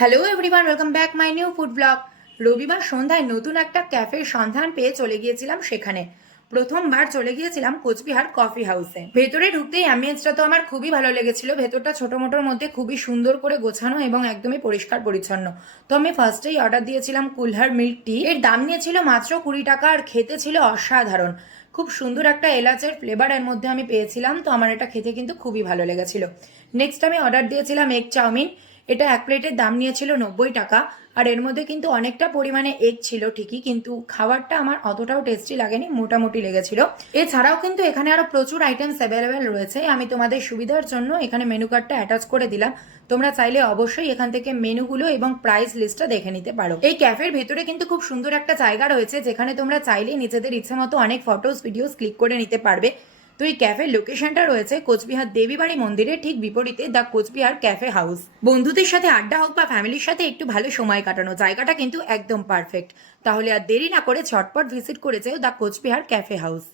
Hello everyone, welcome back my new food blog. রবিবার সন্ধ্যায় নতুন একটা ক্যাফের সন্ধান পেয়ে চলে গিয়েছিলাম সেখানে। প্রথমবার চলে গিয়েছিলাম কোচবিহার কফি হাউসে। ভেতরে ঢুকতেই অ্যাম্বিয়েন্সটা তো আমার খুবই ভালো লেগেছিল। ভেতরটা ছোট মোটোর মধ্যে খুবই সুন্দর করে গোছানো এবং একদমই পরিষ্কার পরিচ্ছন্ন। তো আমি ফার্স্টেই অর্ডার দিয়েছিলাম কুলহার মিল্ক টি। এর দাম নিয়েছিল মাত্র 20 টাকা আর খেতে ছিল অসাধারণ। খুব সুন্দর একটা এলাচের ফ্লেভারের মধ্যে আমি পেয়েছিলাম, তো আমার এটা খেতে কিন্তু খুবই ভালো লেগেছিল। নেক্সট আমি অর্ডার দিয়েছিলাম এগ চাউমিন। এটা এক প্লেটের দাম নিয়েছিল 90 টাকা। আর এর মধ্যে কিন্তু অনেকটা পরিমাণে এগ ছিল ঠিকই, কিন্তু খাবারটা আমার অতটাও টেস্টি লাগেনি, মোটামুটি লেগেছিল। এছাড়াও কিন্তু এখানে আরো প্রচুর আইটেমস অ্যাভেলেবেল রয়েছে। আমি তোমাদের সুবিধার জন্য এখানে মেনু কার্ডটা অ্যাটাচ করে দিলাম। তোমরা চাইলে অবশ্যই এখান থেকে মেনুগুলো এবং প্রাইস লিস্টটা দেখে নিতে পারো। এই ক্যাফের ভেতরে কিন্তু খুব সুন্দর একটা জায়গা রয়েছে, যেখানে তোমরা চাইলে নিজেদের ইচ্ছে মতো অনেক ফটোস ভিডিওস ক্লিক করে নিতে পারবে। তো এই ক্যাফের লোকেশনটা রয়েছে কোচবিহার দেবীবাড়ি মন্দিরের ঠিক বিপরীতে দ্য কোচবিহার ক্যাফে হাউস। বন্ধুদের সাথে আড্ডা হোক বা ফ্যামিলির সাথে একটু ভালো সময় কাটানো, জায়গাটা কিন্তু একদম পারফেক্ট। তাহলে আর দেরি না করে ঝটপট ভিজিট করে যেও দ্য কোচবিহার ক্যাফে হাউস।